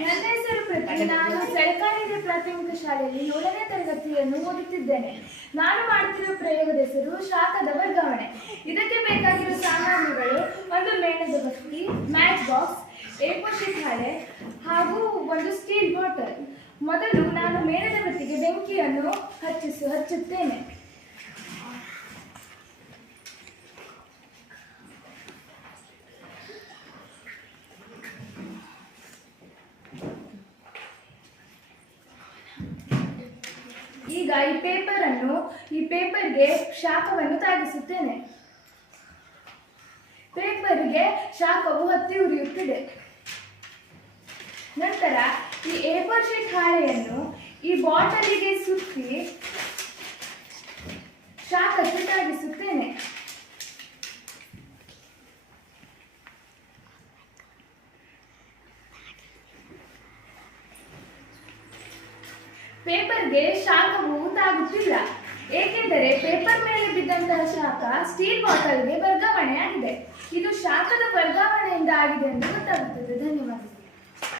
ನನ್ನ ಹೆಸರು ಪ್ರತಿ. ನಾನು ಸರ್ಕಾರಿ ಪ್ರಾಥಮಿಕ ಶಾಲೆಯಲ್ಲಿ 7ನೇ ತರಗತಿಯನ್ನು ಓದುತ್ತಿದ್ದೇನೆ. ನಾನು ಮಾಡುತ್ತಿರುವ ಪ್ರಯೋಗದ ಹೆಸರು ಶಾಖದ ವರ್ಗಾವಣೆ. ಇದಕ್ಕೆ ಬೇಕಾಗಿರುವ ಸಾಮಗ್ರಿಗಳು: ಒಂದು ಮೇಣದ ಬತ್ತಿ, ಮ್ಯಾಚ್ ಬಾಕ್ಸ್, A4 ಶೀಟ್ ಹಾಳೆ ಹಾಗೂ ಒಂದು ಸ್ಟೀಲ್ ಬಾಟಲ್. ಮೊದಲು ನಾನು ಮೇಣದ ಬತ್ತಿಗೆ ಬೆಂಕಿಯನ್ನು ಹಚ್ಚುತ್ತೇನೆ. ಈಗ ಈ ಪೇಪರ್ಗೆ ಶಾಖವನ್ನು ತಾಗಿಸುತ್ತೇನೆ. ಪೇಪರ್ಗೆ ಶಾಖವು ಹತ್ತಿ ಉರಿಯುತ್ತಿದೆ. ನಂತರ ಈ A4 ಶೀಟ್ ಹಾಳೆಯನ್ನು ಈ ಬಾಟಲಿಗೆ ಸುತ್ತಿ ಶಾಖಕ್ಕೆ ತಾಗಿಸುತ್ತೇನೆ. ಪೇಪರ್ಗೆ ಶಾಖವು ತಾಗುತ್ತಿಲ್ಲ, ಏಕೆಂದರೆ ಪೇಪರ್ ಮೇಲೆ ಬಿದ್ದಂತಹ ಶಾಖ ಸ್ಟೀಲ್ ಬಾಟಲ್ಗೆ ವರ್ಗಾವಣೆಯಾಗಿದೆ. ಇದು ಶಾಖದ ವರ್ಗಾವಣೆಯಿಂದ ಆಗಿದೆ ಎಂದು ಗೊತ್ತಾಗುತ್ತದೆ. ಧನ್ಯವಾದ.